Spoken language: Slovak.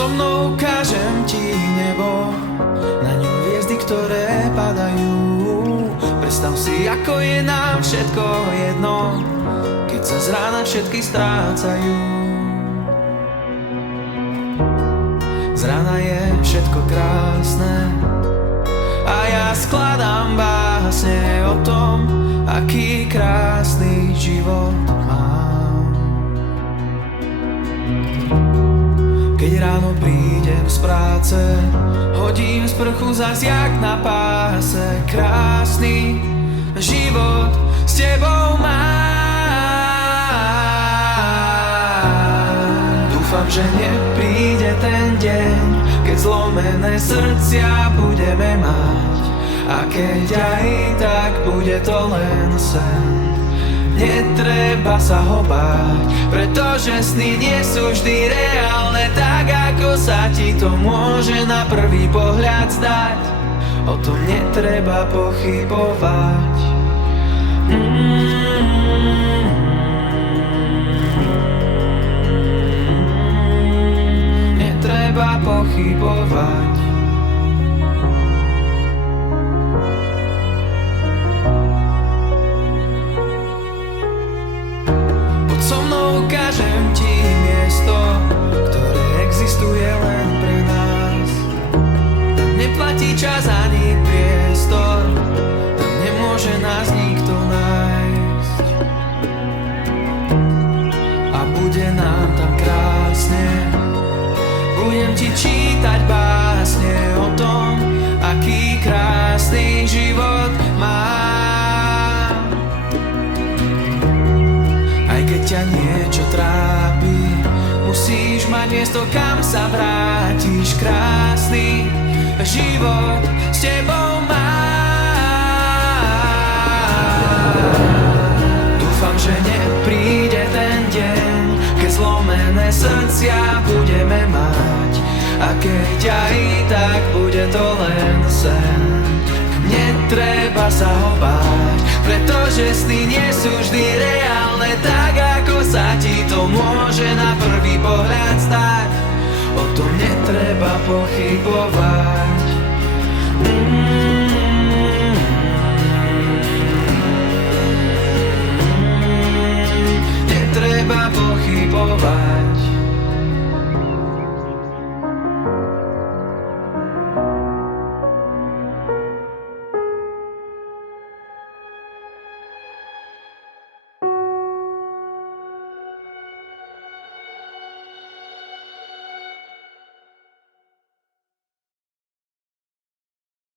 so mnou, ukážem ti nebo, na ňom hviezdy, ktoré padajú. Predstav si, ako je nám všetko jedno, keď sa z rána všetky strácajú. Z rána je všetko krásne a ja skladám básne o tom, aký krásny život mám. Keď ráno prídem z práce, hodím sprchu zas jak na páse. Krásny život s tebou mám. Dúfam, že nepríde ten deň, keď zlomené srdcia budeme mať. A keď aj tak bude to len sen, netreba sa ho báť, pretože sny nie sú vždy reálne, tak ako sa ti to môže na prvý pohľad zdať. O tom netreba pochybovať. Netreba pochybovať. So mnou ukážem ti miesto, ktoré existuje len pre nás. Tam neplatí čas ani priestor, tam nemôže nás nikto nájsť. A bude nám tam krásne, budem ti čítať básne o tom, aký krásny život mám. Keď ťa niečo trápi, musíš mať miesto, kam sa vrátiš. Krásny život s tebou mám. Dúfam, že nepríde ten deň, keď zlomené srdcia budeme mať. A keď aj tak bude to len sen, netreba sa ho báť, pretože sny nie sú vždy reálne, tak ako sa ti to môže na prvý pohľad stať. O tom netreba pochybovať.